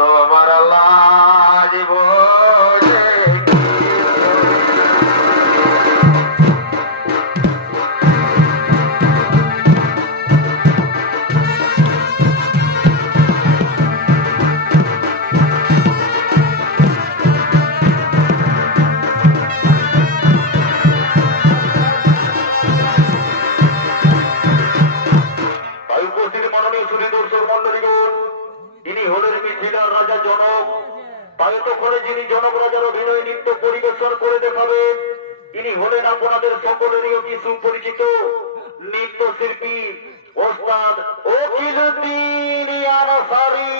তোমার লাজিব যে যিনি জনক রাজার অভিনয় নৃত্য পরিবেশন করে দেখাবেন তিনি হলেন আপনাদের সকলেরই অতি সুপরিচিত নৃত্যশিল্পী ওস্তাদ ওকিলউদ্দিন আনসারী।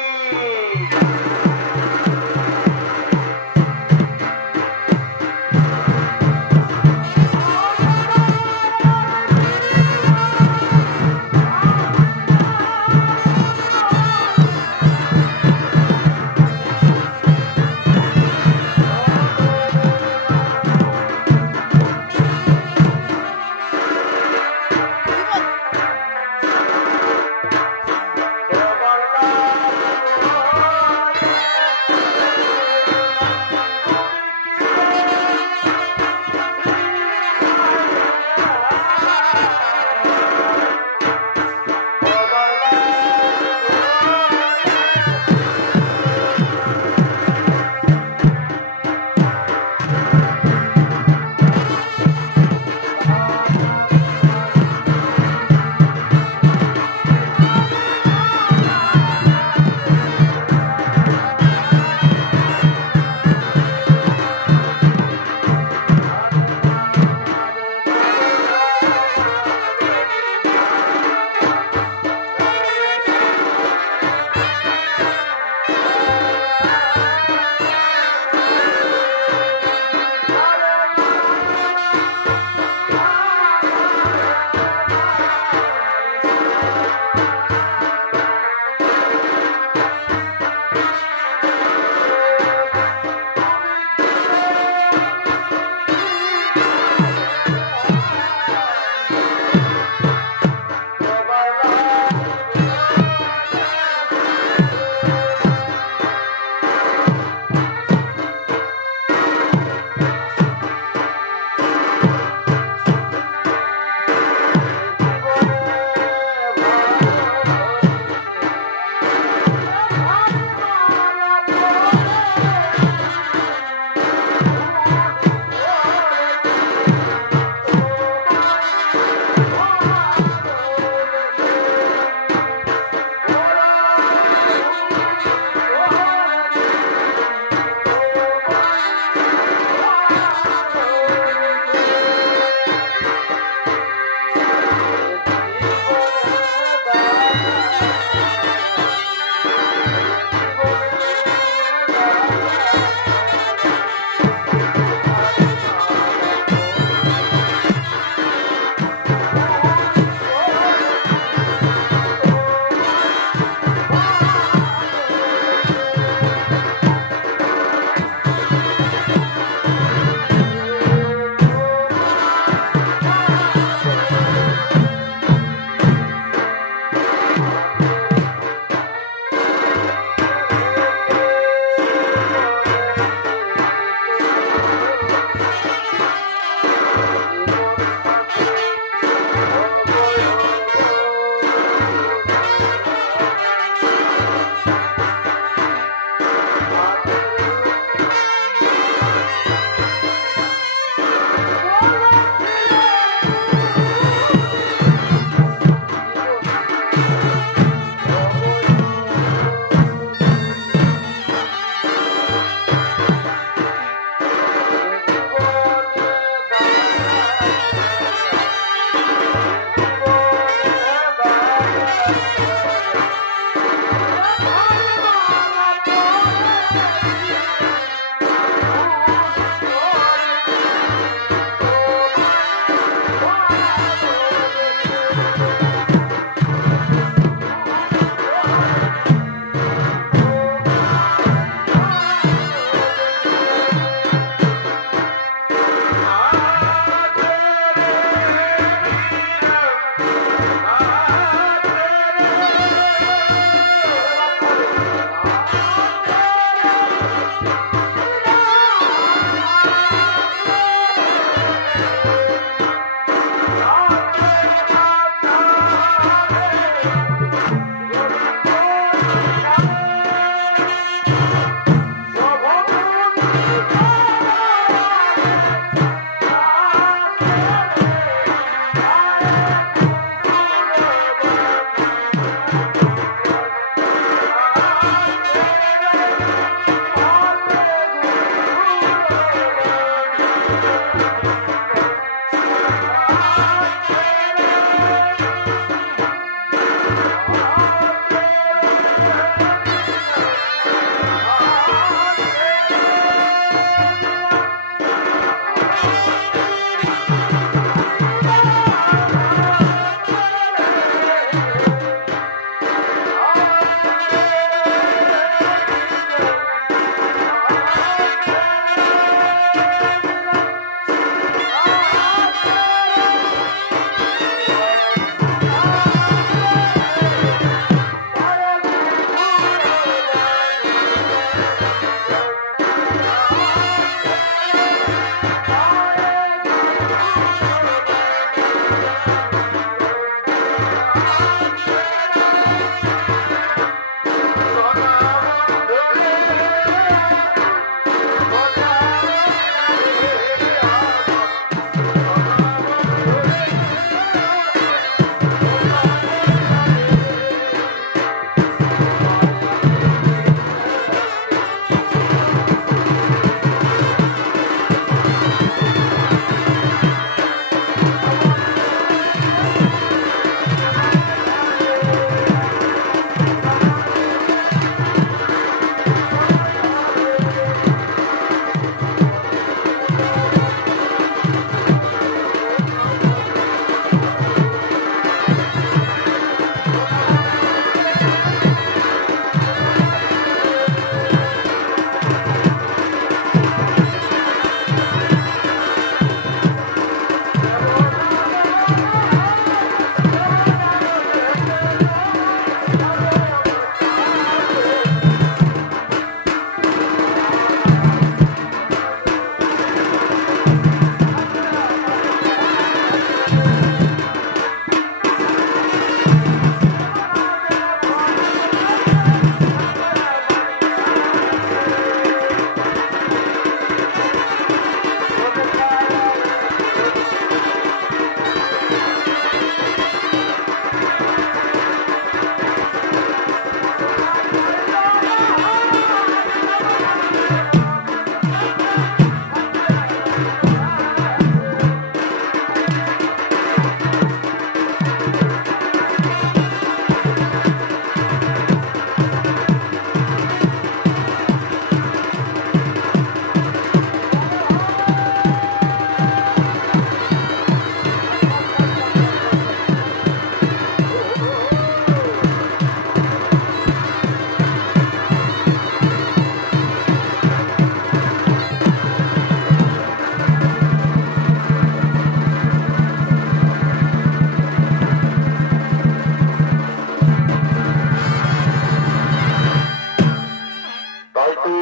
বাস্তু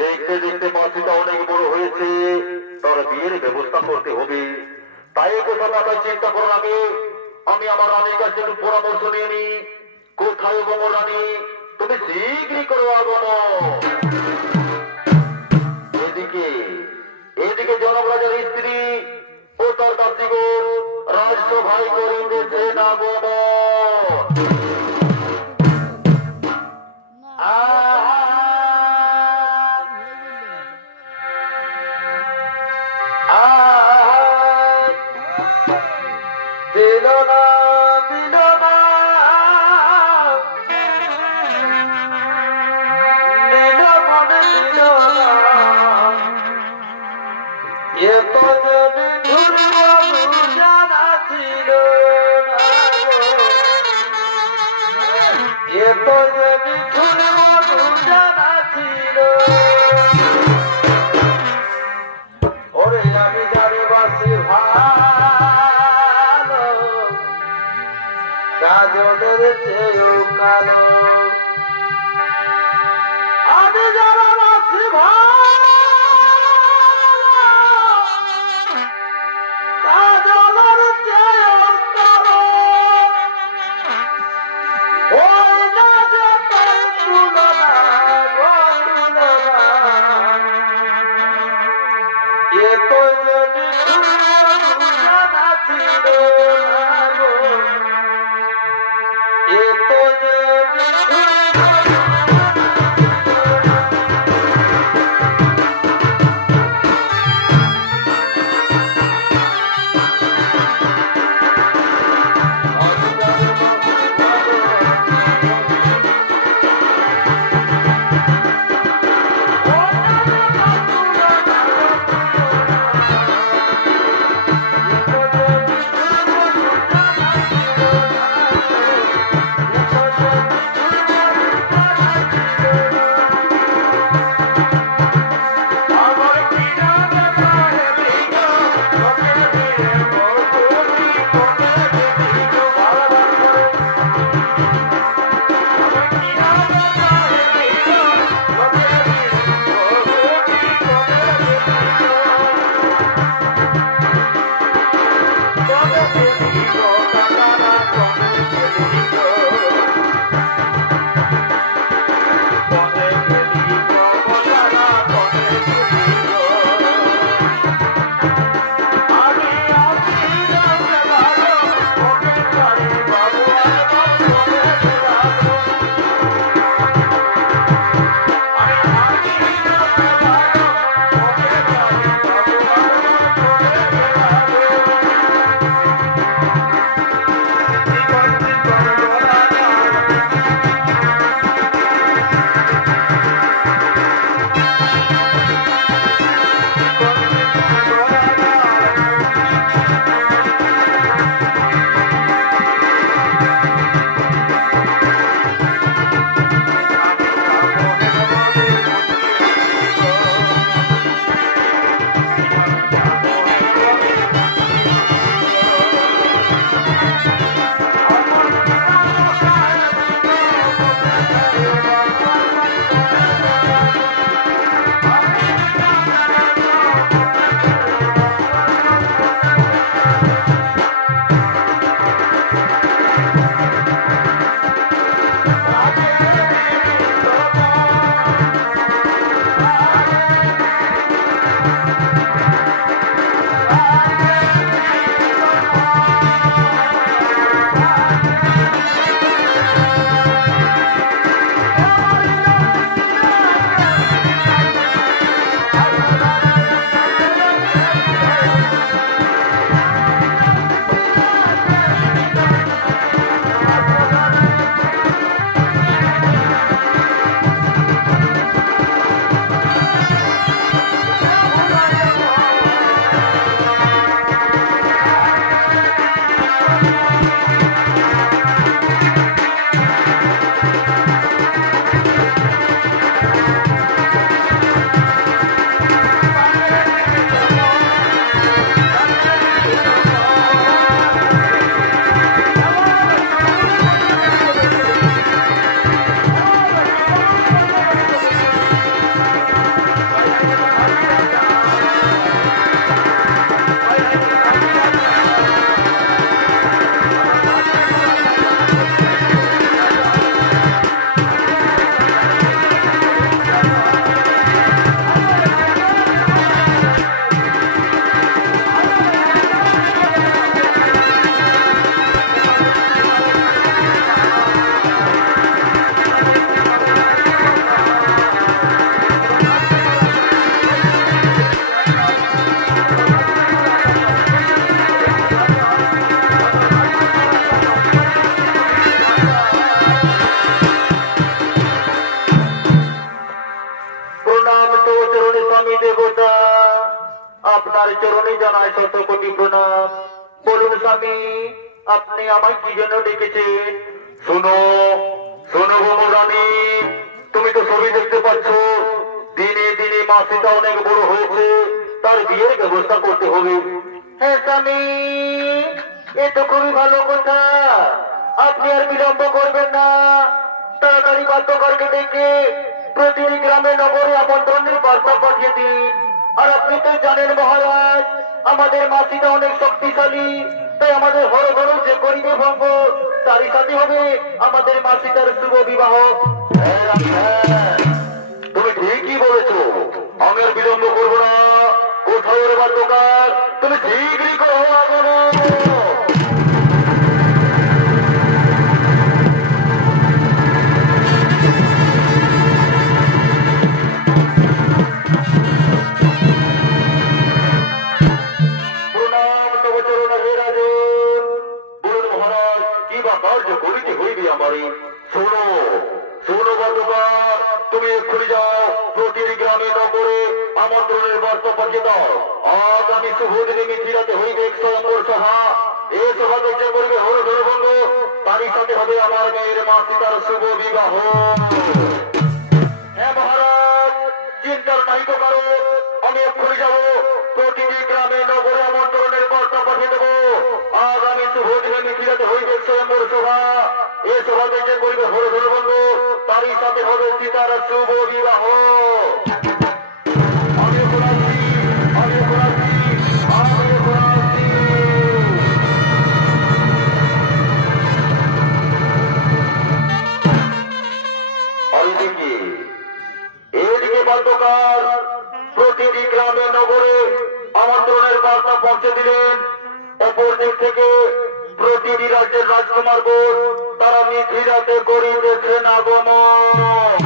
দেখতে দেখতে মাসিটা অনেক বড় হয়েছে, তার বিয়ের ব্যবস্থা করতে হবে। তাই কথা মাথায় চিন্তা করার আগে আমি আমার রানীর কাছে একটু পরামর্শ নিয়ে নি। কোথায় গো রানী, তুমি শীঘ্রই করো আগমন। এদিকে এদিকে জনরাজার স্ত্রী ও তার দাসীগণ রাজসভায় করিতেছেন আগমন। আমি যারা বাসি কাজলের চেয়ে কালো, ওই না যে তার তুলনা গো তুলনা, এ তো যদি জানা ছিল না গো, এ তো যদি স্বামী দেবতা, আপনার চরণে জানায় শত কোটি প্রণাম। বলুন স্বামী, আপনি আমায় কি জন্য ডেকেছেন? শোনো শোনো রানী, তুমি তো ছবি দেখতে পাচ্ছ, দিনে দিনে মাসিটা অনেক বড় হয়েছে, তার বিয়ের ব্যবস্থা করতে হবে। হ্যাঁ স্বামী, এ তো খুবই ভালো কথা, আপনি আর বিলম্ব করবেন না, তাড়াতাড়ি বাদ্যকরকে ডেকে প্রতিটি গ্রামে নগরে আমন্ত্রণের বার্তা পাঠিয়ে দিন। আর আপনি তো জানেন মহারাজ, আমাদের মাসিটা অনেক শক্তিশালী, তাই আমাদের হরে হরে যে করিবে ভঙ্গ, তারই সাথে হবে আমাদের মাসিটার শুভ বিবাহ। তুমি ঠিকই বলেছ, আমি আর বিলম্ব করবো না। কোথায় ওর বাদ্যকার, তুমি শীঘ্রই করো আগমন। তুমি এক্ষুনি যাও, প্রতিটি গ্রামে নগরে আমন্ত্রণের বার্তা পাঠিয়ে দাও। আজ আমি শুভ দিনে মিথিলাতে হইবে স্বয়ম্বর সভা, এ সভা দেখে করবে হর ধরবন্ধ, তারই সাথে হবে আমার মেয়ের মাসিকার শুভ বিবাহ। হ্যাঁ মহারাজ, চিন্তার নাই তো কারো, আমি এক্ষুনি যাবো, প্রতিটি গ্রামে নগরে আমন্ত্রণের বার্তা পাঠিয়ে দেবো। আজ আমি শুভ দিনে মিথিলাতে হইবে স্বয়ম্বর সভা, এ সভা দেখে করবে হর ধরবন্ধ, তারই সাথে হবে সীতার শুভ বিবাহ। এদিকে বাদ্যকার প্রতিটি গ্রামে নগরে আমন্ত্রণের বার্তা পৌঁছে দিলেন। অপর দিক থেকে প্রতিটি রাজ্যের রাজকুমারগণ তারা মিথিলাতে করিতেছেন আগমন।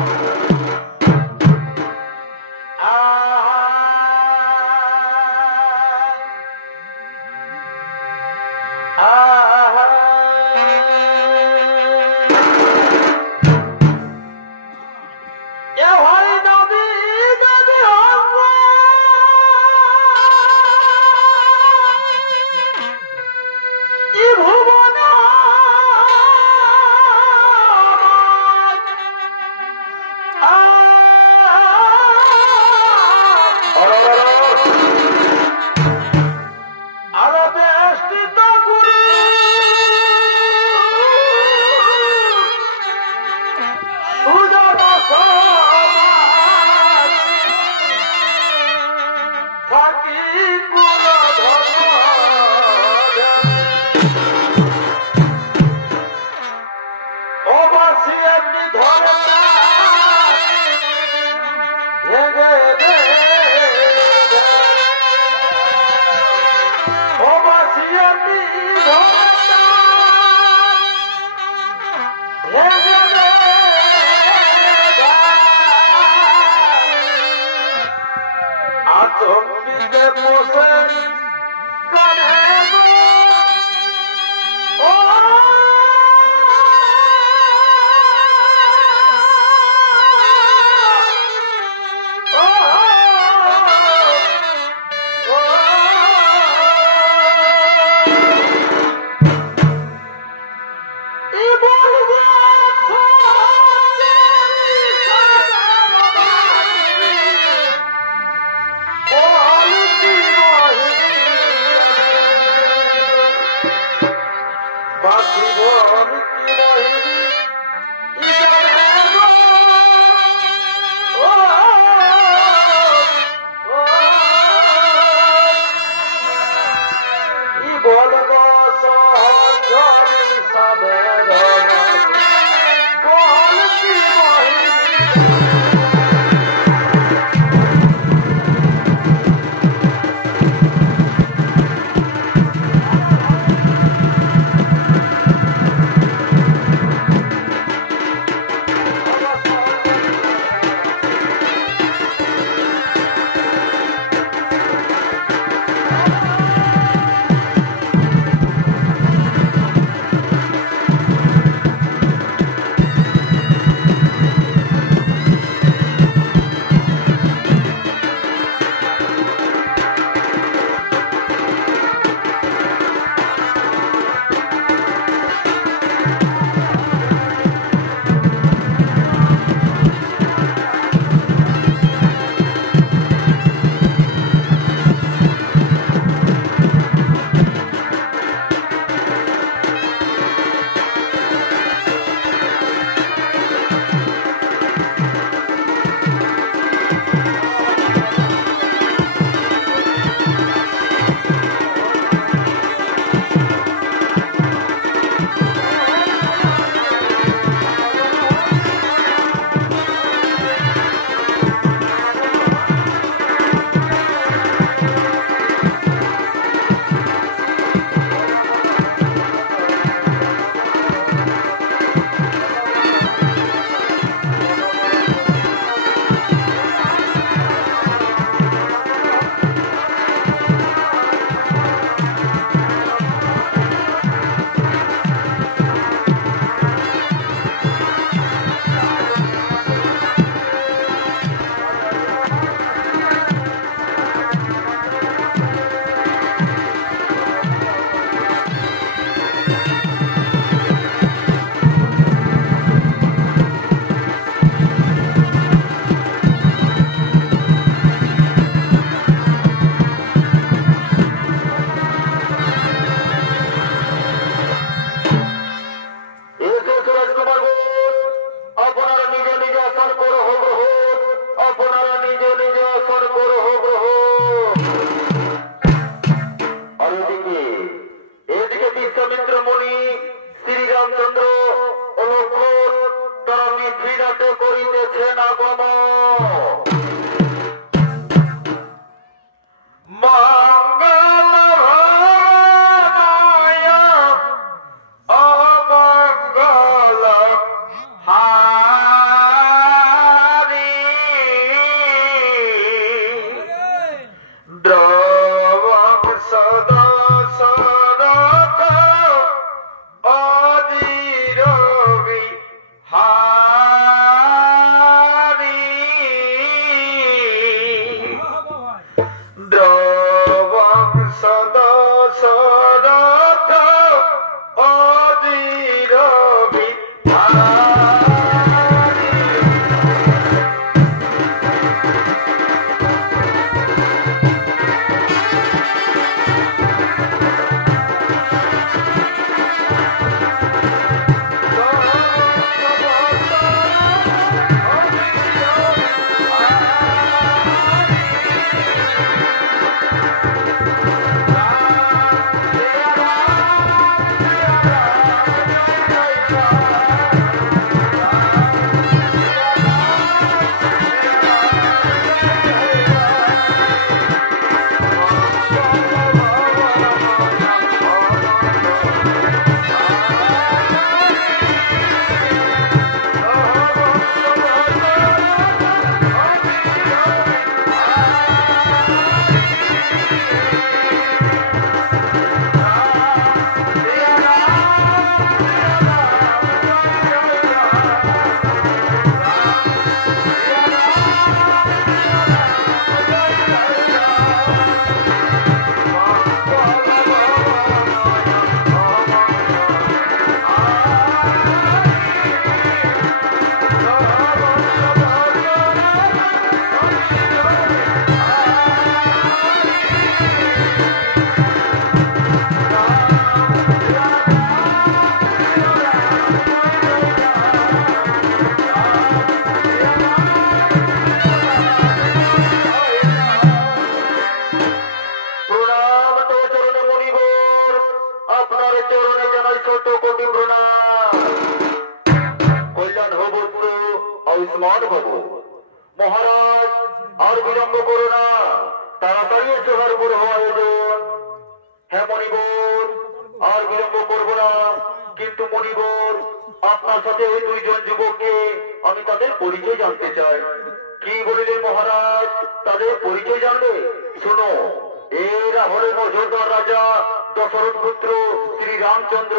মহারাজ আর বিলম্ব করো না, তাড়াতাড়ি সভার উপর হওয়া আয়োজন। হ্যাঁ মণিবর, আর বিলম্ব করবো না, কিন্তু মণিবর আপনার সাথে ওই দুইজন যুবককে আমি তাদের পরিচয় জানতে চাই। কি বলিলেন মহারাজ? তাদের পরিচয় জানবে? শোনো, এরা হলেন অযোধ্যার রাজা দশরথ পুত্র শ্রী রামচন্দ্র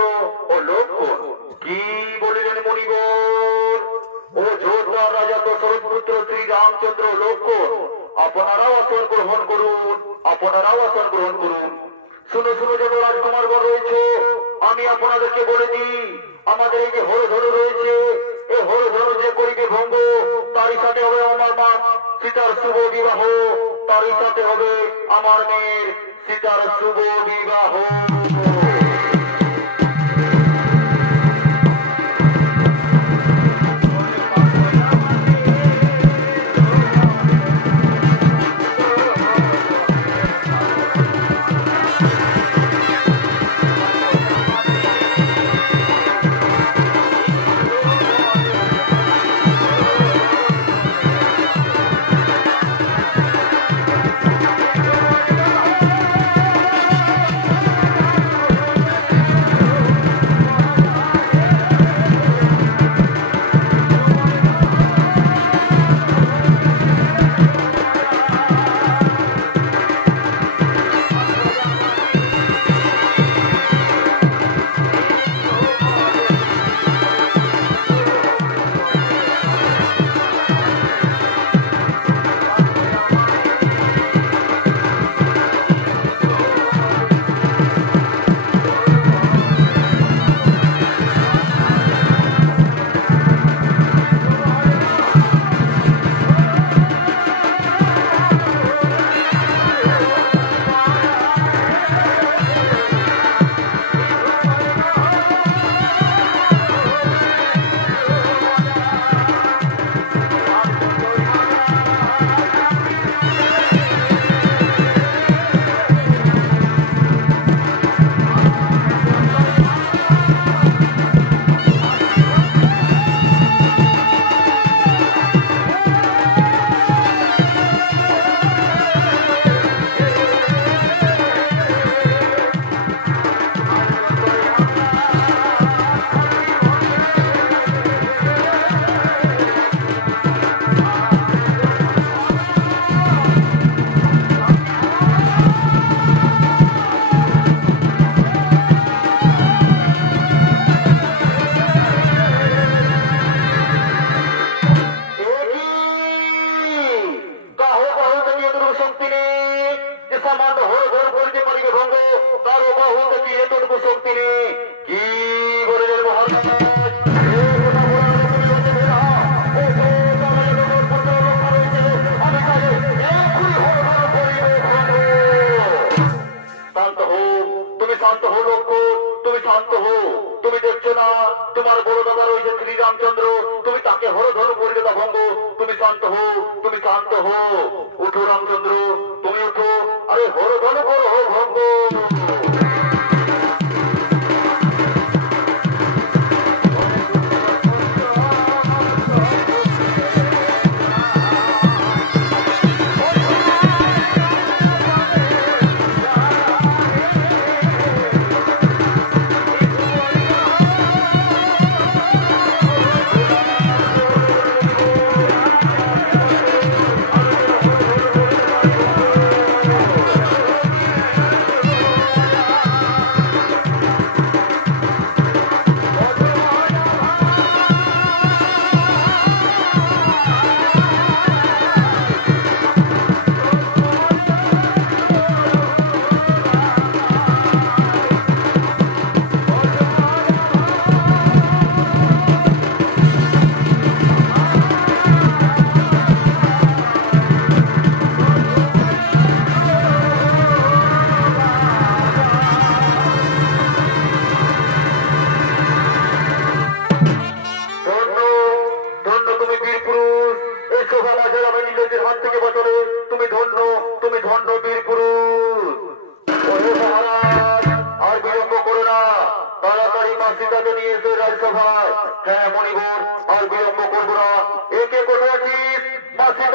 ও লক্ষ্মণ। কি বলিলেন মণিবর? অযোধ্যার রাজা দশরথ পুত্র শ্রী রামচন্দ্র লক্ষ্মণ, আপনারাও আসন গ্রহণ করুন, আপনারাও আসন গ্রহণ করুন। শুনো শুনো, যত রাজকুমারগণ রয়েছে, আমি আপনাদেরকে বলে দিই, আমাদের এই যে হরধনু রয়েছে, এই হরধনু যে করিবে ভঙ্গ, তারই সাথে হবে আমার মা সীতার শুভ বিবাহ, তারই সাথে হবে আমার মেয়ের সীতার শুভ বিবাহ।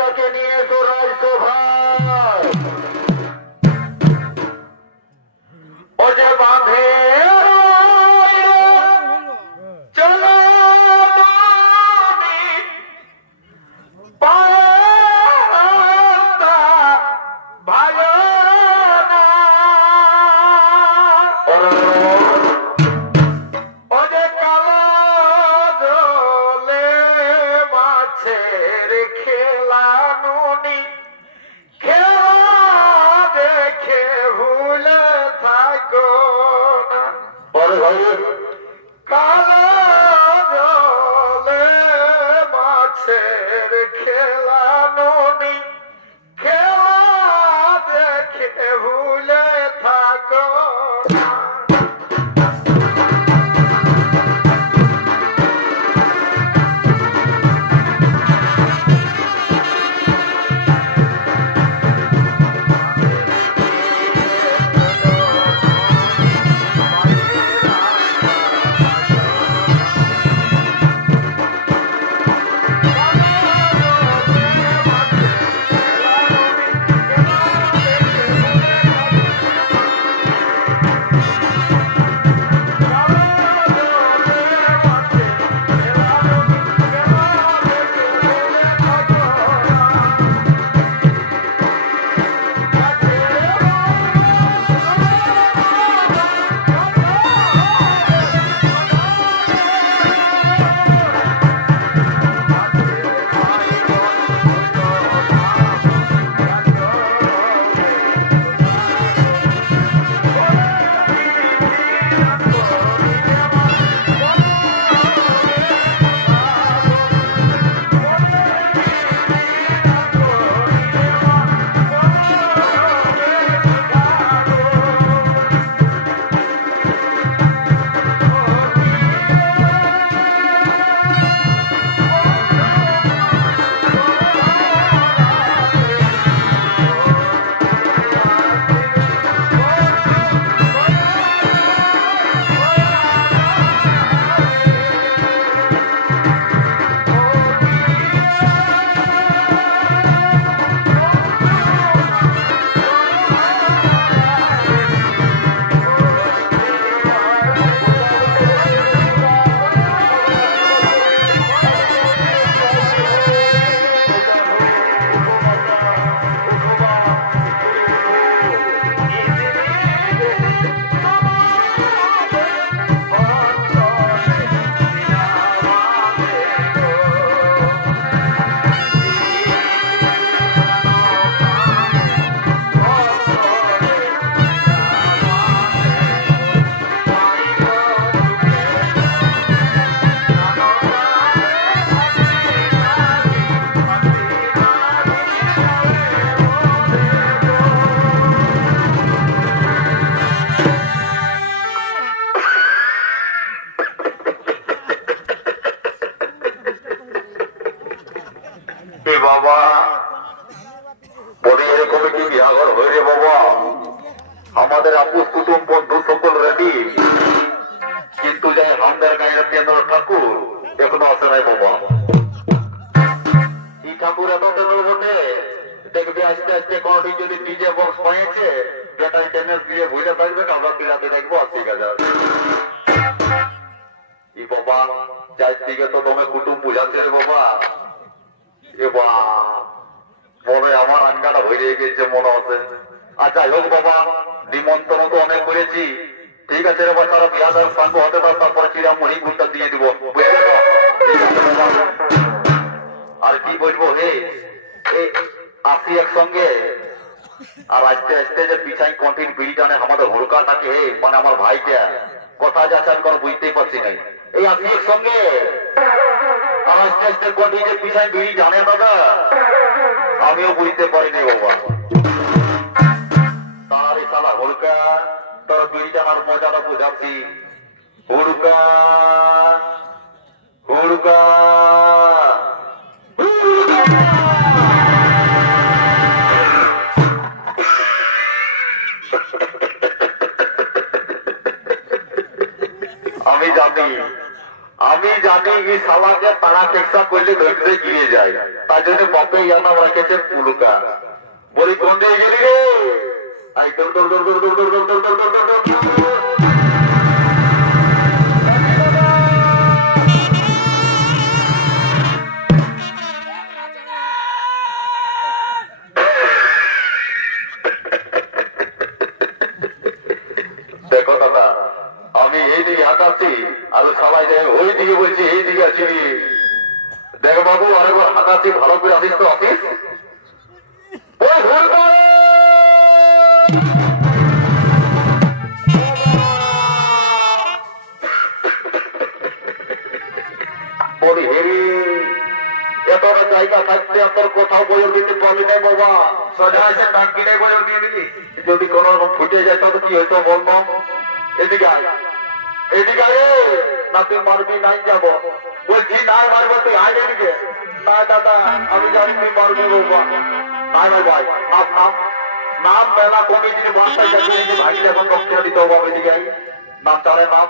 তাকে নিয়ে এসো রাজসভায়। ও যে বাঁধে চলো ভালো না ও যে কালো জলে মাছের খেলানুনি খেলা দেখে ভুলে থাকো না। কালো জলে মাছের খেলানুনি খেলা দেখে ভুলে থাকো না। বাবা বলে এরকম কি বিহাঘর হয়ে রে বাবা, আমাদের আপুস কুটুম বন্ধু সকল রেডি, কিন্তু যাই আমাদের গায়ের কেন্দ্র ঠাকুর এখনো আসে নাই বাবা। এই ঠাকুর এত বটে দেখবে আস্তে আস্তে কোনটি যদি ডিজে বক্স পাইছে ব্যাটারি টেনের দিয়ে ঘুরে থাকবে না, আমরা পিলাতে দেখবো 80,000। এই বাবা যাই দিকে তো তুমি কুটুম বুঝাচ্ছে রে বাবা, মনে আমার আনগাটা হয়ে গেছে মনে হচ্ছে। আর যাই হোক বাবা নিমন্ত্রণ তো অনেক করেছি, ঠিক আছে রে বাচ্চারা বিহাদার সঙ্গ হতে পারে, তারপরে চিরামুড়ি গুলটা দিয়ে দিব, বুঝলে তো? আর কি বলবো হে আসি একসঙ্গে, আর আস্তে আস্তে যে পিছাই কন্টিন বিড়ি টানে আমাদের হোলকাটাকে হে মানে আমার ভাইকে কথা যাচ্ছে আমি কোনো বুঝতেই পারছি নাই। এই আসি একসঙ্গে আস্তে আস্তে কন্টিন যে পিছাই বিড়ি জানে দাদা আমিও বুঝতে পারিনি বাবা। তারে সালা হোলকা তোর বিড়ি টানার মজাটা বুঝাচ্ছি। হুড়কা হুড়কা আমি জানি জানি এই শালাকে তারা চেষ্টা করলে ধরতে গিয়ে যায়, তার জন্য বাপে নাম রাখেছে পুলকা। বলি কোন দিয়ে গেলি রে? আই দৌড় দৌড় দৌড় দৌড় দৌড় দৌড় দৌড় দৌড় দৌড় দৌড় দৌড়। দেখো দাদা, আমি এই দিকে হাঁটাচ্ছি আর সবাই যায় ওই দিকে, বলছি এই দিকে আছি। দেখো বাবু, আরেকবার হাঁটাচ্ছি, ভালো করে আসিস তো অফিস। বলি হেরি, এতটা জায়গা থাকতে তোর কোথাও বজর দিতে পারলি নাই বাবা। সোজা এসে টাঙ্কিটাই বজর দিয়ে দিলি। যদি কোন ফুটে যায় তবে কি হইতো বলবো? এদিকে আয়, এদিকে আয়। না তুই মারবি? নাই যাব। বলছি নাই মারবো, তুই আয় এদিকে। না দাদা, আমি জানি তুই মারবি বাবা। নাই নাই ভাই, নাম নাম নাম মেলা কমিটির বার্তায় যাচ্ছে ভাইলে এখন রক্ষা দিতে হবে। এদিকে আয়, নাম চালে নাম।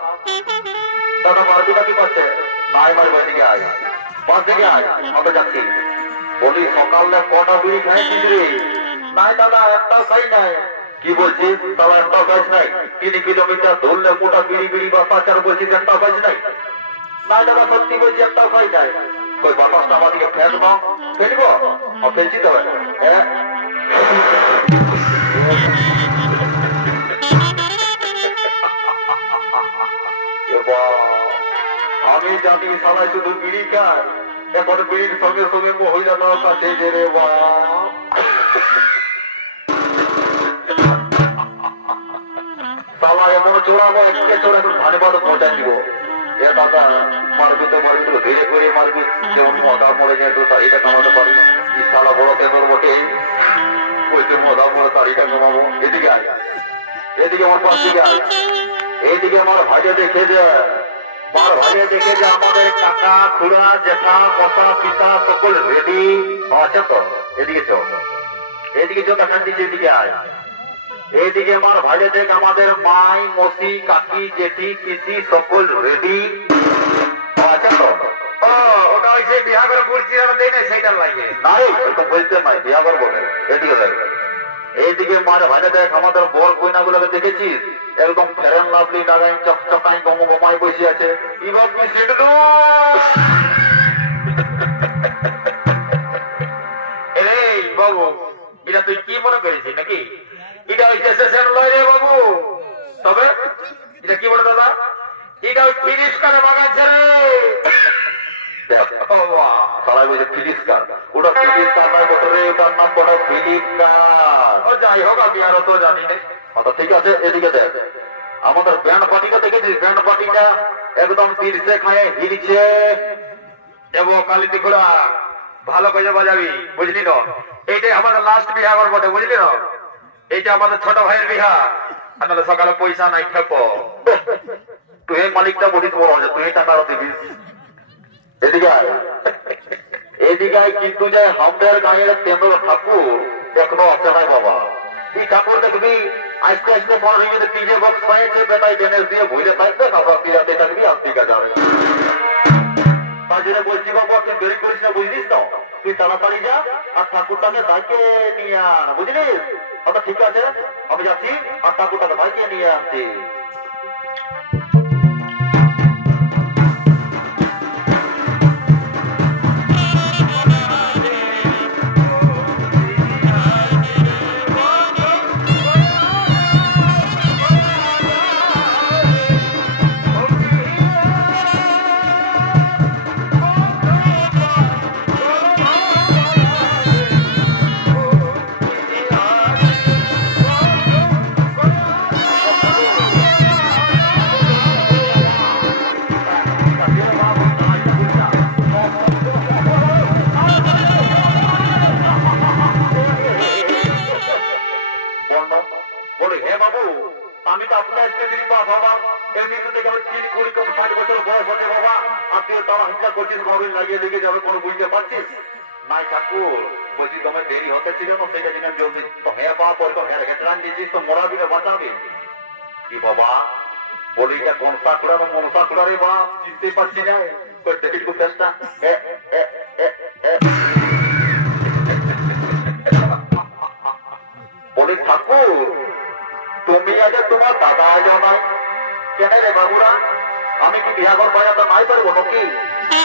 দাদা মারবি না কি করছে? নাই মারবো, এদিকে আয়, পাঁচ দিকে আয়, আমরা যাচ্ছি। বলি সকালে কটা বিড়ি খাইছিস রে? নাই দাদা, একটাও খাই নাই। কি বলছিস? তাহলে একটাও গাছ নাই? 3 কিলোমিটার ধরলে মোটা বিড়ি বিড়ি বা পাচার বলছিস, একটাও গাছ নাই? নাই দাদা, সত্যি বলছি, একটাও খাই নাই। কই বাতাসটা আমার দিকে ফেলবো? ফেলবো? ফেলছি তো। আমি জানি সবাই শুধু বিড়ি খায়, এখন বিড়ির সঙ্গে সঙ্গে মহিলার কাছে যে রে সালা এমন চোরাবো, একে চোরা একটু ধন্যবাদ পৌঁছায় দিব। এ দাদা মারবি তো মারবি, তো ধীরে করে মারবি, যেমন মদা মরে যায় তো তাড়িটা কামাতে পারি। ই সালা বড় তেমন বটে, ওই তো মদা মরে তাড়িটা কামাবো। এদিকে আয়, এদিকে আমার পাশ দিকে আয়, এইদিকে আমার ভাইয়া দেখে যে, আমার ভাইয়া দেখে যে আমাদের কাকা খুড়া জেঠা মশা পিতা সকল রেডি আছে তো। এদিকে চো, এদিকে চো, দেখান দিচ্ছে। এদিকে আয়, এইদিকে আমার ভাইয়া দেখ, আমাদের মাই মসি কাকি জেঠি পিসি সকল রেডি আছে তো। ওটা হয়েছে বিয়া করে বলছি, দেয় না সেইটার লাগে। নাই তো বলতে নাই, বিয়া করবো। এদিকে দেখ, এইদিকে মার ভাইয়া দেখ, আমাদের বর কইনা গুলোকে দেখেছিস? একদম ফেরেন লাভলি লাগাই চকচকাই গম গমাই বসে আছে। এবার কি সেগুলো বাবু, এটা তুই কি মনে করেছিস নাকি? এটা ওই স্টেশন লয় রে বাবু। তবে এটা কি বলে দাদা? এটা ওই ফিরিস্কার বাগান ছেড়ে সবাই বলছে ফিলিস্কার। ওটা ফিলিস্কার নয় বটরে, ওটার নাম বড় ফিলিস্কার। ও যাই হোক, আমি আরো তো জানি না। আচ্ছা ঠিক আছে, এদিকে দেখ, আমাদের ব্যান্ড পার্টিটা দেখেছিস? ব্যান্ড পার্টিটা একদম তীরছে খায় হিলছে। দেবো কালিতি খোলা ভালো করে বাজাবি, বুঝলি না? এইটাই আমাদের লাস্ট বিহা করবো, বুঝলি না? এইটা আমাদের ছোট ভাইয়ের বিহা। আপনাদের সকালে পয়সা নাই খেপো। তুই মালিকটা বলিস বড় হচ্ছে, তুই টাকা দিবি। এদিকে এদিকে কিন্তু যে আমাদের গাঁয়ের কেন্দ্র ঠাকুর এখনো আছে নাই বাবা। এই ঠাকুর দেখবি আস্তে আস্তে বড় হয়ে গেলে ডিজে বক্স পাইছে, বেটাই ডেনেস দিয়ে ঘুরে থাকবে, তারপর পিরাতে থাকবি, আস্তিকা যাবে। তার জন্য বলছি বাবা, তুই দেরি করিস না, বুঝলিস তো? তুই তাড়াতাড়ি যা আর ঠাকুরটাকে ডাকে নিয়ে আন, বুঝলিস? আচ্ছা ঠিক আছে, আমি যাচ্ছি আর ঠাকুরটাকে ডাকে নিয়ে আনছি। নাই ঠাকুর বলছি, তোমার দেরি হতে ছিল না, সেটা জিনিস জলদি হ্যাঁ বা পরে তো হ্যাঁ ঘেটরান দিয়েছিস তো মরাবি না বাঁচাবি কি বাবা? বলি এটা কোন সাকুড়া না মনসা কুড়া রে বা চিনতে পারছি না। দেখি খুব চেষ্টা বলি ঠাকুর তুমি আগে তোমার দাদা আজও নাই কেন রে বাবুরা আমি কি বিয়া ঘর বাজাতে নাই পারবো নাকি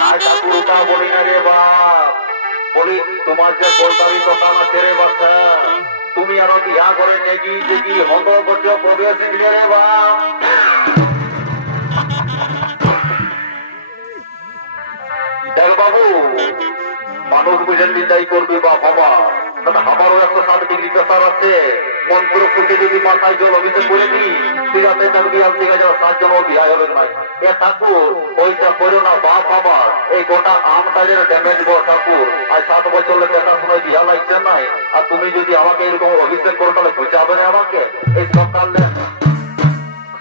আর ঠাকুরটা বলি না রে বাপ বলি তোমার যে কলকারি কথা না ছেড়ে বাচ্চা তুমি আরো বিয়া করে নেগি দেখি হন্দ করছো প্রবেশ দিলে রে বাপ দেখ বাবু মানুষ বুঝেন বিদায় করবি বা বাবা আমারও 160 ডিগ্রি প্রেসার আছে মন পুরো ফুটে যদি মাথায় জল অভিযোগ করে নি তুই রাতে তার বিয়ার দিকে যাওয়া 7 জন বিয়া হবে নাই এ ঠাকুর ওইটা করো না বাপ বাবা এই গোটা আমটাজের ড্যামেজ গো ঠাকুর আর 7 বছর দেখাশোনায় বিয়া লাগছে নাই আর তুমি যদি আমাকে এরকম অভিষেক করো তাহলে বুঝাবে না আমাকে এই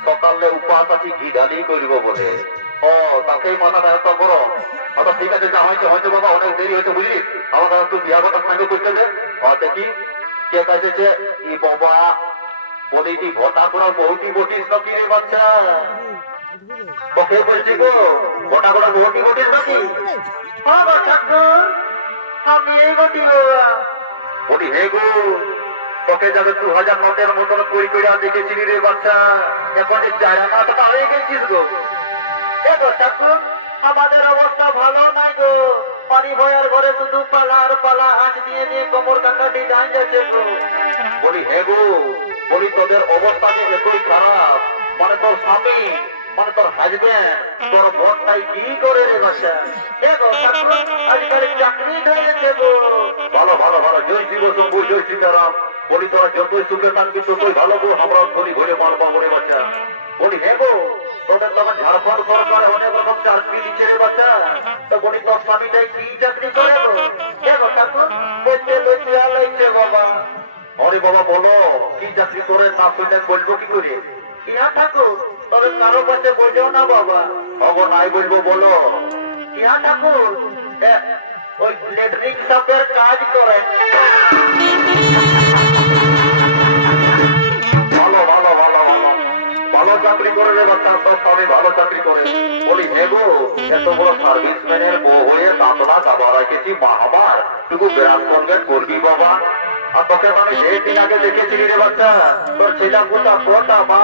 সকালে উপহাস আছি ঘি ঢালি করব বলে ও তাকেই মাথাটা এত করো আচ্ছা ঠিক আছে যা হয়েছে হয়তো বাবা অনেক দেরি হয়েছে বুঝলি আমাকে তুই বিয়া কথা সঙ্গে করতে দে দেখি কে কাছে ই বাবা বলি তুই ভোটা করা বহুটি বটিস নাকি রে বাচ্চা ওকে বলছি গো ভোটা করা বহুটি বটিস নাকি আমি বটি বলি হে গো তোকে যাবে 2000 নোটের মতন কই কইরা দেখেছিলি রে বাচ্চা এখন এই চারা মাথাটা হয়ে গেছিস গো ঠাকুর আমাদের অবস্থা ভালো নাই গো পানি ভয়ার ঘরে শুধু পালা আর পালা হাত দিয়ে দিয়ে কোমর কাটা ডিজাইন যাচ্ছে গো বলি হে গো বলি তোদের অবস্থা যে এতই খারাপ মানে তোর স্বামী মানে তোর হাজবেন্ড তোর বোনটাই কি করে রে বাচ্চা আজকাল চাকরি হয়েছে গো ভালো ভালো ভালো জয় শিব শম্ভু জয় সীতারাম বলি তোরা যতই সুখে থাকবি ততই ভালো গো আমরা ধরি ঘুরে মারবা বলে বাচ্চা বলি হে গো তোদের তখন ঝাড়খণ্ড সরকারে অনেক রকম চাকরি দিচ্ছে রে বাচ্চা তো বলি তোর স্বামীটাই কি চাকরি করে গো ঠাকুর বলতে বলতে লাগছে বাবা অরে বাবা বলো কি চাকরি করে না শুনলে বলবো কি করে ইয়া ঠাকুর তবে কারো কাছে বললেও না বাবা অব নাই বলবো বলো ইয়া ঠাকুর ওই লেটরিং শপের কাজ করে ভালো ভালো ভালো ভালো চাকরি করে রে বাচ্চা তোর স্বামী ভালো চাকরি করে বলি হে গো এত বড় সার্ভিসম্যানের বউ হয়ে দাঁতনা দাবা রেখেছি মাহাবার তুই বিরাট করবি বাবা আর তোকে আমি 1.5 দিন আগে দেখেছিলি রে বাচ্চা তোর ছেলা কোথা কোটা মা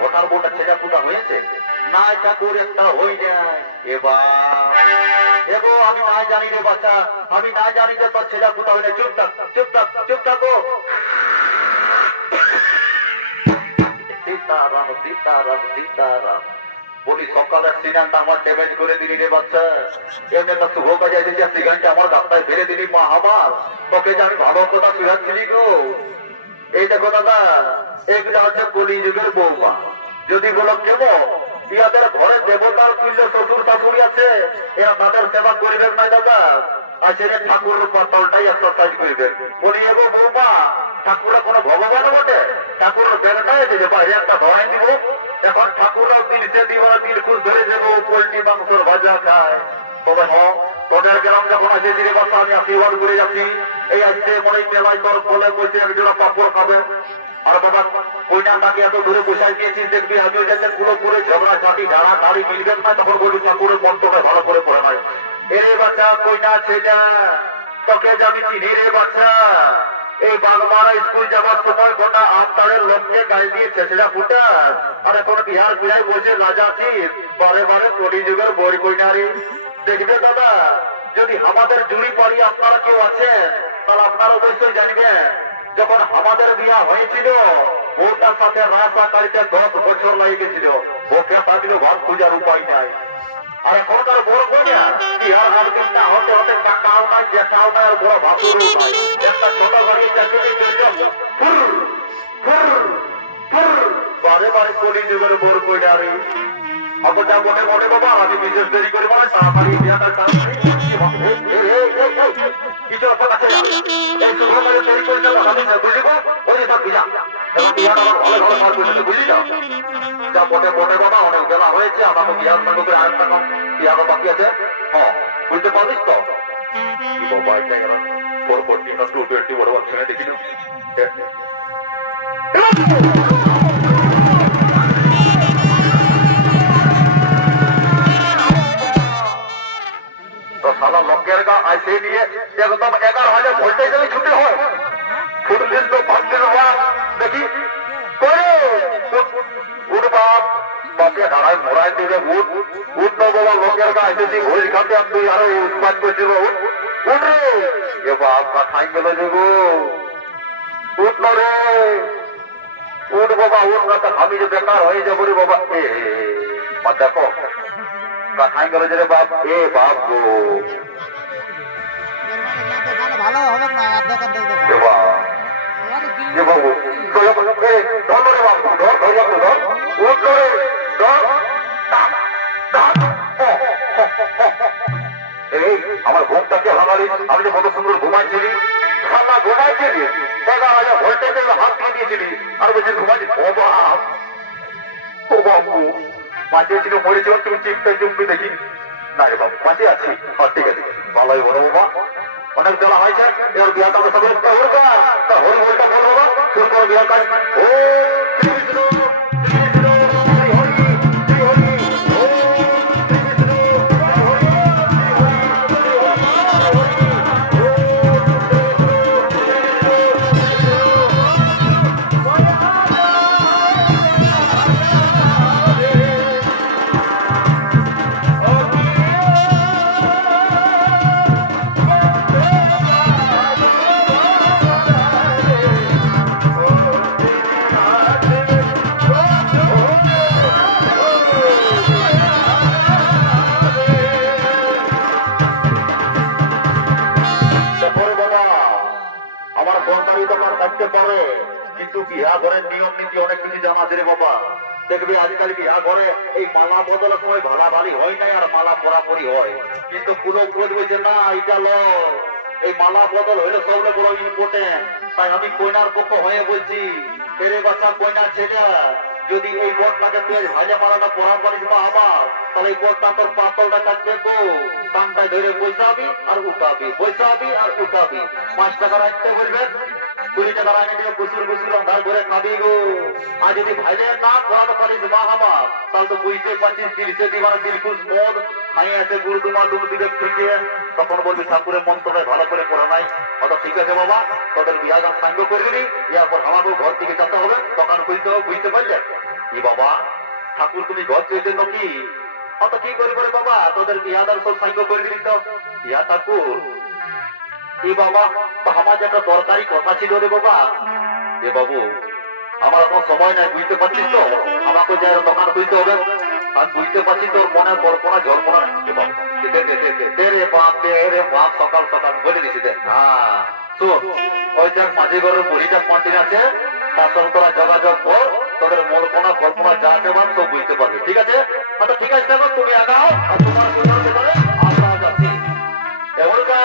ভোটার বোর্ডটা ছেলা কোথা হয়েছে না ঠাকুর একটা হই নাই এবার আমি না জানি রে বাচ্চা আমি না জানি যে তোর ছেলা কোথা হয়ে চুপ থাক চুপ থাক চুপ থাকো সীতারাম সীতারাম সীতারাম বলি সকালের সিনানটা আমার ড্যামেজ করে দিলি রে বাচ্চা এমনি একটা শুভ কাজে এসেছি সিগানটা আমার রাস্তায় ফেলে দিলি মা আমার তোকে যে আমি ভালো কথা শুধাচ্ছিলি গো এই দেখো দাদা এগুলো হচ্ছে কলিযুগের বৌমা যদি বলো কেমন ইয়াদের ঘরে দেবতার তুল্য শ্বশুর শাশুড়ি আছে এরা তাদের সেবা করিবেন না দাদা আর সেটা ঠাকুরের পাতলটাই এক্সারসাইজ করিবেন বলি এগো বৌমা ঠাকুরের কোনো ভগবান বটে ঠাকুরের বেড়াটাই আছে যে বাইরে একটা ধরাই দিব এখন ঠাকুরের দিন সে দিবার দিন খুশ ধরে দেবো পোল্ট্রি মাংসের ভাজা খায় তবে হ্যাঁ তোদের গ্রাম যখন আছে দিনে বাচ্চা আমি আশীর্বাদ করে যাচ্ছি এই আজকে মনে মেলায় তোর ফলে বসে এক জোড়া পাপড় খাবে আর বাবা কইনা তাকে এত দূরে বসাই দিয়েছিস দেখবি আমি যাতে পুরো পুরো ঝগড়া ঝাঁটি ঝাড়া ধাড়ি মিলবেন না তখন বলি ঠাকুরের মন্ত্রটা ভালো করে পড়ে নাই এরে বাচ্চা কইনা ছেটা তোকে যে আমি চিনি রে বাচ্চা এই বাগমারা স্কুল যাবার সময় গোটা আমতারের লোককে গাল দিয়ে ছেঁচড়া ফুটাস আর এখন বিহার বিহার বসে লাজাছিস বারে বারে কলিযুগের বই কইনারি দেখবে দাদা যদি আমাদের জুড়ি পাড়ি আপনারা কেউ আছেন তাহলে আপনারা অবশ্যই জানবেন যখন আমাদের বিয়া হয়েছিল ওটার সাথে রাস্তা গাড়িতে 10 বছর লাগিয়ে গেছিল ওকে তাদের ভাত খোঁজার উপায় নাই আর এখনকার বড় কইনা বিহার হারকিনটা হতে হতে কাকাও নাই জেঠাও নাই আর বড় ভাতুরও নাই একটা ছোট গাড়ি চাকরি চলছে বারে বারে কলিযুগের বড় কইনারি আপনটা মনে মনে বাবা আমি বিশেষ দেরি করি মানে তাড়াতাড়ি বিয়াটা তাড়াতাড়ি কিছু আপনার কাছে এই শুভকালে তৈরি করে যাবো আমি বুঝিব ওই সব বিজা এবং বিয়াটা আমার ভালো ভালো সার করে বুঝলি যাও যা বটে বটে বাবা অনেক বেলা হয়েছে আমাকে বিয়ার সঙ্গে করে আর বিয়া বাকি আছে হ্যাঁ বুঝতে পারিস তো বাবা এটা কেন 414 না 220 বড় অপশনে দেখি तो साला लोकेर का ऐसे लिए एकदम 11,000 वोल्टेज में छुट्टी हो फुटलिस तो भागते हुआ देखी कोई उठ बाप बापे ढाई मोराई दे उठ उठ तो बाबा लोकेर का ऐसे सी भोज खाते अब तो यार उत्पाद को चलो उठ रे ये बाप का खाई गलो जगो उठ लो रे उठ बाबा उठ ना तो हम ही जो बेकार हो जब रे बाबा ए मत देखो কাঠাই গেল যে বাপ এ বাপ গো ভালো হবে না আর দেখা দেই দেব এ বাবু তো এ ধর রে বাপ ধর উঠ রে ধর এই আমার ঘুমটাকে ভাঙালি আমি যে কত সুন্দর ঘুমাইছিলি সারা ঘুমাইছিলি 11,000 ভোল্টেজে হাত দিয়ে দিয়েছিলি আর বলছি ঘুমাইছি ও বাবু মাঝে ছিল মরেছিল তুমি চিপটা চুপি দেখি না রে বাবু মাঝে আছি ঠিক আছে ভালোই বলো বাবা অনেক বেলা হয়েছে এর বিয়াটা সব হরি হরিটা বলো বাবা শুরু করো বিয়ার কাজ ও কিন্তু বিয়া ঘরের নিয়ম নীতি অনেক কিছু জানা আছে রে বাবা দেখবি আজকাল বিয়া ঘরে এই মালা বদলের সময় ভাড়া ভালি হয় নাই আর মালা পরাপরি হয় কিন্তু কোনো খোঁজ বলছে না এটা ল এই মালা বদল হইলে সবলে বড় ইম্পর্টেন্ট তাই আমি কইনার পক্ষ হয়ে বলছি এরে বাচ্চা কইনার ছেলে যদি এই বটটাকে তুই ভাজা মালাটা পরা পারিস বা আবার তাহলে এই বটটা তোর পাতলটা কাটবে গো টানটায় ধরে বৈশাবি আর উঠাবি 5 টাকা রাখতে বলবে 20 টাকা রাখে দিয়ে গুসুর আন্ধার করে খাবি গো আর যদি ভাইলে না পড়াতে পারিস মা আমার তাহলে তো বুঝতে পারছিস দিলসে দিবানা দিলকুশ মদ খাই আছে গুরু দুমা দুম দিকে ফিকে তখন বলবি ঠাকুরের মন্ত্রটা ভালো করে পড়া নাই অত ঠিক আছে বাবা তোদের বিয়া গান সাঙ্গ করে দিলি এরপর আমাকেও ঘর দিকে যেতে হবে তখন বুঝতে পারলে কি বাবা ঠাকুর তুমি ঘর চেয়েছেন নাকি অত কি করে করে বাবা তোদের বিয়াদার সব সাঙ্গ করে দিলি তো ইয়া ঠাকুর এ বাবা তো আমার যে একটা দরকারি কথা ছিল রে বাবা এ বাবু আমার এখন সময় নাই বুঝতে পারছিস তো আমাকে যে দোকান খুলতে হবে আমি বুঝতে পারছি তোর মনের কল্পনা জল্পনা রে বাপ সকাল সকাল বলে দিছি দে হ্যাঁ শোন ওই যাক মাঝে ঘরের বড়িটা পঞ্চিন আছে তার সঙ্গে তোরা যোগাযোগ কর তোদের মনপনা কল্পনা যা আছে বাপ সব বুঝতে পারবে ঠিক আছে আচ্ছা ঠিক আছে দেখো তুমি আগাও আর তোমার ভেতরে আমরা যাচ্ছি এমন কা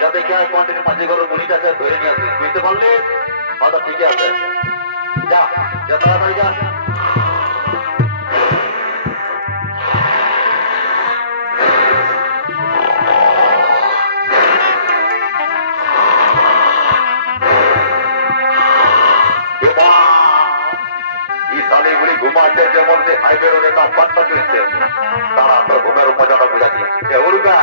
যা দেখে আয় পঞ্চিনের মাঝে ঘরের বড়িটা আছে ধরে নিয়ে আসিস বুঝতে পারলে আচ্ছা ঠিক আছে যা তাড়াতাড়ি যা ঘুমাচ্ছে যেমন সে হাইওয়ে রোডে তার বাচ্চা চলছে তারা আপনার ঘুমের মজাটা বুঝাচ্ছি উড়কা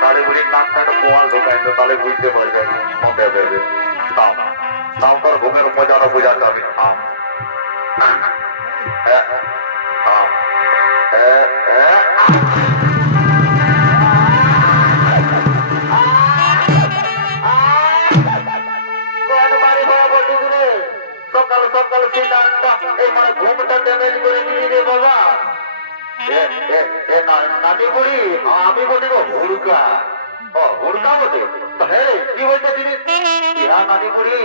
তাহলে বুড়ি নাকটা একটা পোয়াল ঢোকাই তাহলে বুঝতে পারবে মতে দেবে তাও তার ঘুমের মজাটা বুঝাচ্ছে আমি থাম সকাল সকাল এই মানে ঘুমটা ড্যামেজ করে নিয়ে রে বাবা নানি বুড়ি আমি বলি গো হুড়কা হুড়কা বটে হ্যাঁ কি বলতে তিনি হ্যাঁ নানি বুড়ি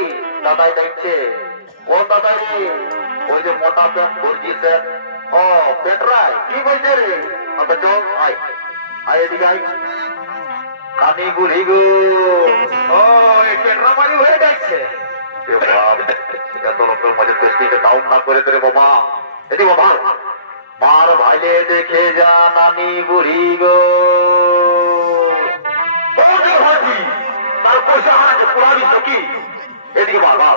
দাদাই দেখছে ও দাদাই রে ওই যে মোটা প্যান্ট ভর্জি স্যার ও পেটরাই কি বলছে রে আচ্ছা চল আয় এদিকে আয় নানি বুড়ি গো ও এই পেটরা মারি হয়ে যাচ্ছে এত লোকের মাঝে পেস্টিটা ডাউন না করে তোরে বাবা এদি বাবা মার ভাইলে দেখে যা নানি বুড়ি গো তার পয়সা হারাতে পুরাবি সখী এদিকে বাবা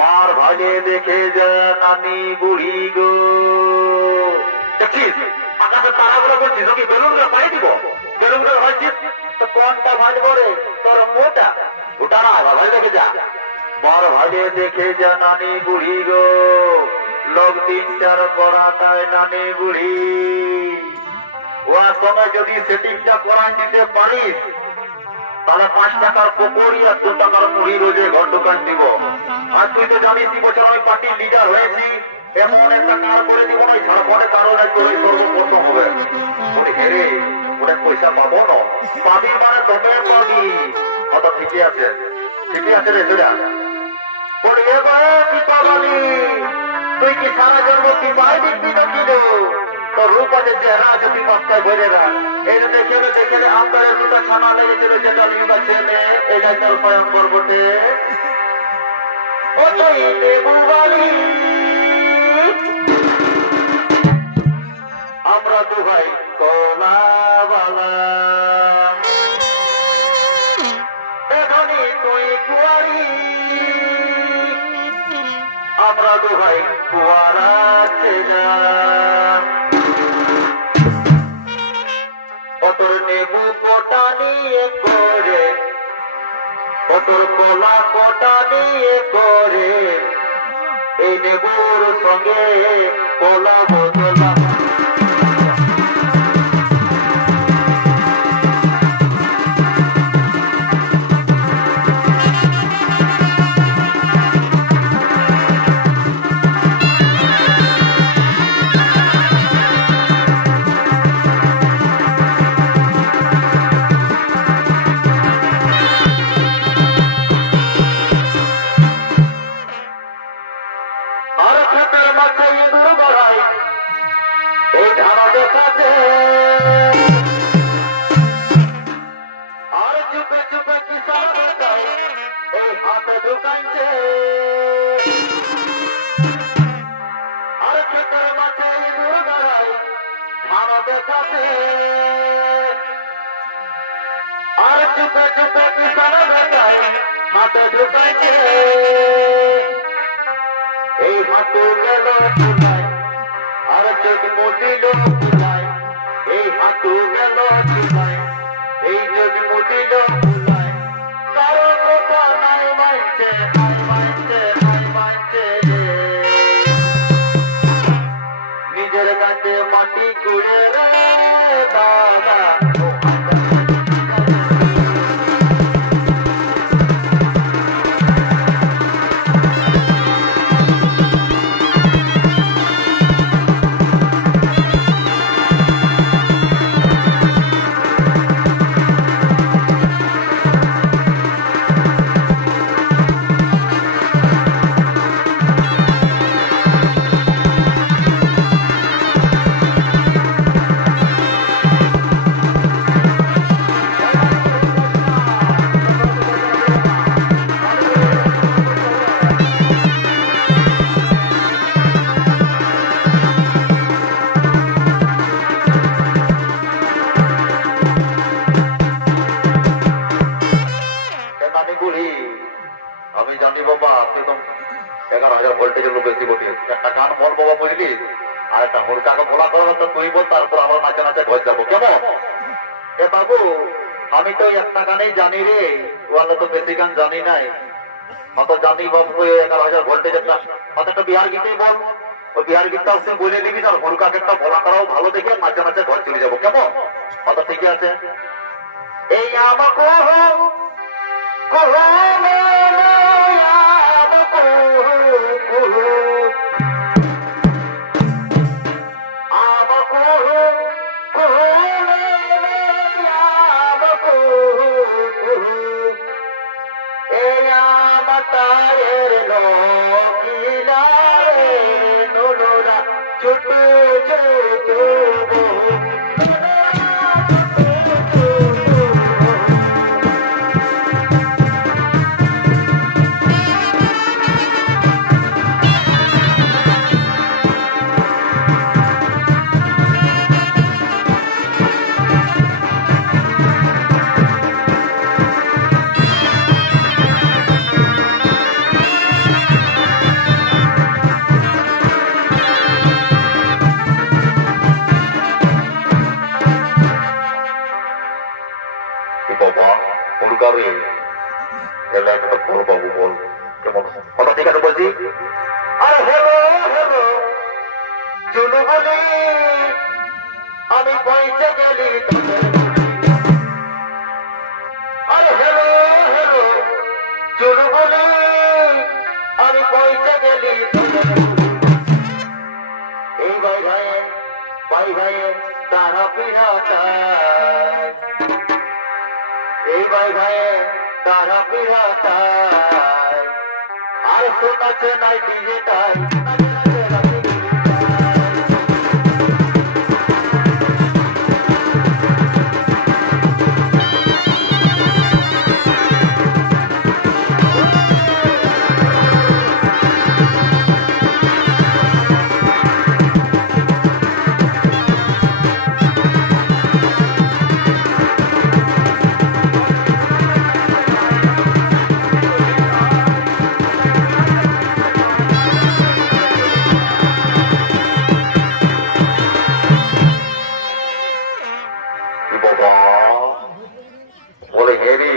মার ভাইলে দেখে যা নানি বুড়ি গো দেখছিস আকাশে তারাগুলো বলছিস সখী বেলুনগুলো পাই দিব বেলুনগুলো হয়েছিস তো কোনটা ভাজবো রে তোর মোটা ওটা না ভাই দেখে যা মার ভাইলে দেখে যা নানি বুড়ি গো লোক 3-4 করাটায় নানি বুড়ি ওর সঙ্গে যদি সেটিংটা করাই দিতে পারিস তাহলে 5 টাকার পকোড়ি আর 2 টাকার মুড়ি রোজে ঘর দোকান দিব আর তুই তো জানিস এই বছর আমি পার্টির লিডার হয়েছি এমন একটা কার করে দিব ওই ঝাড়খণ্ডের কারণে তোরই সর্বপ্রথম হবে ওরে হেরে ওটা পয়সা পাবো না পাবি মানে তোকে পাবি অত ঠিকই আছে রে সেটা ওরে এবার কি পাবি তুই কি সারা জন্ম কি পাই দিবি না কি তোর রূপ আছে চেহারা আছে তুই পাঁচটায় ভরে না এই যে দেখে আন্তরের দুটো ছানা লেগেছিল যেটা লিঙ্গা ছেলে এটাই তোর ভয়ঙ্কর বটে ও তুই লেবুবালি আমরা দু ভাই কলাবালা এখনই তুই কুয়ারি আমরা দু ভাই কুয়ারা ছেলা কতর নেবু কোটা নিয়ে করে কতর কলা কোটা নিয়ে করে এই নেবুর সঙ্গে কলা বদলা এই হাঁটু গেল চুলায় আর চোখ মুটিল চুলায় এই হাঁটু গেল চুলায় এই চোখ মুটিল চুলায় কারো কথা নাই মানছে নিজের কাছে মাটি কুড়ে রে বাবা আমি জানি বাবা আপনি তো 11,000 ভোল্টেজের লোক বেশি বটে একটা গান বল বাবা বুঝলি আর একটা হুড়কাকে বলা করে তো তুই বল তারপর আমরা নাচে নাচে ঘর যাবো কেমন এ বাবু আমি তো একটা গানেই জানি রে ওয়ালে তো বেশি গান জানি নাই অত জানি বাবু 11,000 ভোল্টেজ একটা বিহার গীতেই বল ওই বিহার গীতটা তুই বলে নিবি আর হুড়কাকে একটা বলা করাও ভালো দেখে নাচে নাচে ঘর চলে যাবো কেমন অত ঠিকই আছে এই আমাকে ছোট ছোট এলে একটা বড় বাবু বল কেমন কথা ঠিক আছে বলছি আরে হেলো হেলো চুলু বলি আমি পৌঁছে গেলি আরে হেলো হেলো চুলু বলি আমি পৌঁছে গেলি এই ভাই ভাই তারা পিড়াতা এই ভাই তারা পিড়াতা আর শোনাচ্ছে নাই ডিজেটাল বলে হেরি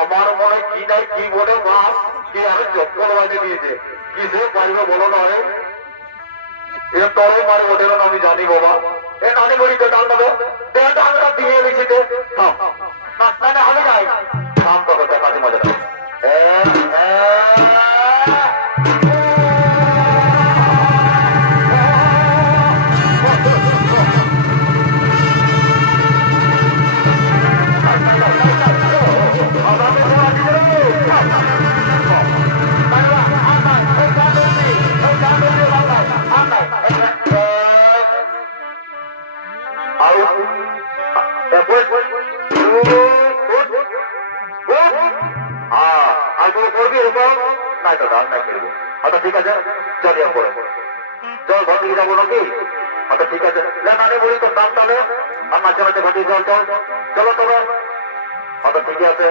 আমার মনে কি নাই কি বলে মাছ কি আমি চপ্পল বাজে দিয়েছে কিসে পারবে বলো না রে এর তরে মারে ওঠেন আমি জানি বাবা এ নানি বলিতে ডাল দেবো ডালটা দিয়ে দিয়েছিতে না আমি যাই নাম তোকে দেখাচ্ছি মজা আচ্ছা ঠিক আছে চল পরে চল ঘর দিকে যাবো নাকি আচ্ছা ঠিক আছে নানি বলি তোর দাম তাহলে আর মাঝে মাঝে ঘটি চল চল চলো তবে আচ্ছা ঠিক আছে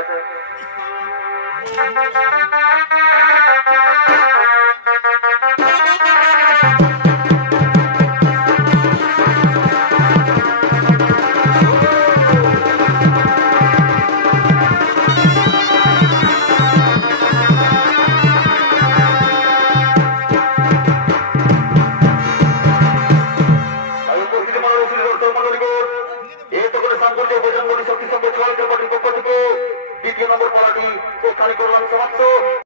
দ্বিতীয় নম্বর পালাটি এখানে করলাম সমাপ্ত।